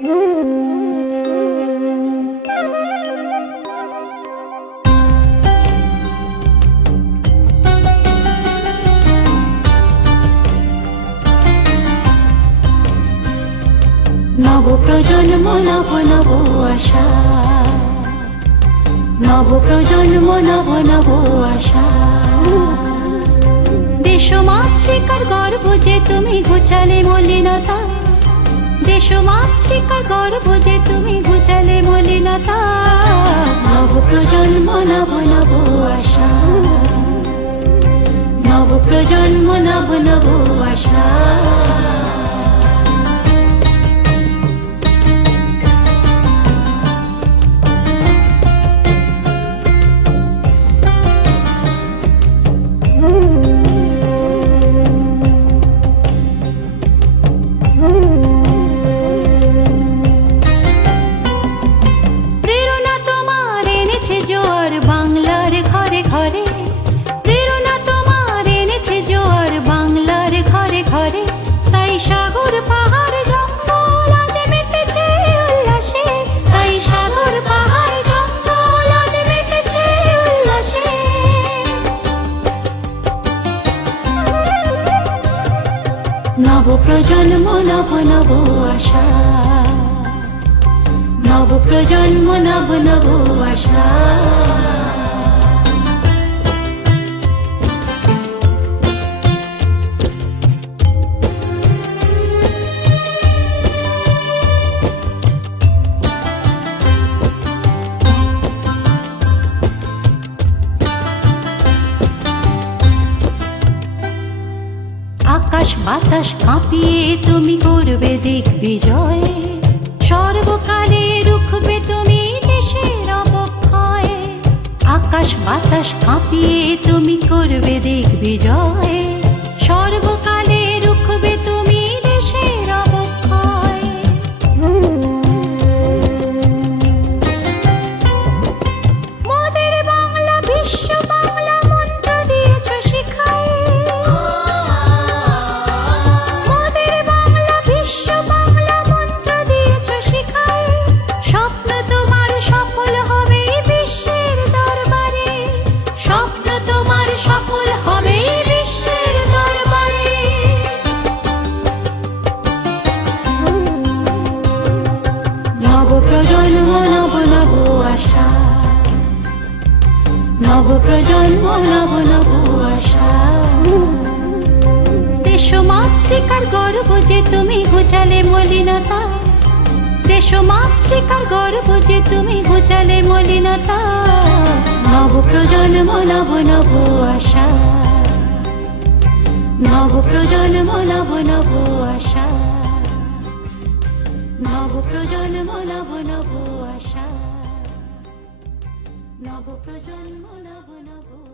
নব প্রজন্ম, নব নব আশা। নব প্রজন্ম, নব নব আশা। দেশ মাতৃকার গর্ব যে তুমি ঘুচালে মলিনতা। দেশ মাতৃকার গর্ব যে তুমি গুচালে মলিনতা। নব প্রজন্ম নব নব আশা। নব প্রজন্ম নব নব আশা। নব প্রজন্ম নব নব আশা নব প্রজন্ম নব নব আশা বাতাস কাঁপিয়ে তুমি করবে দেখবি জয় সর্বকালে রুখবে তুমি দেশের অবক্ষয়। আকাশ বাতাস কাঁপিয়ে তুমি করবে দিক জয় সর্বকালে নব প্রজন্ম নব নব আশা। দেশ মাতৃকার গর্ব যে তুমি ঘুচালে মলিনতা। দেশ মাতৃকার গর্ব যে তুমি ঘুচালে মলিনতা। নব প্রজন্ম নব নব আশা। নব প্রজন্ম নব নব আশা। নব প্রজন্ম নব নব নব প্রজন্ম নব নব।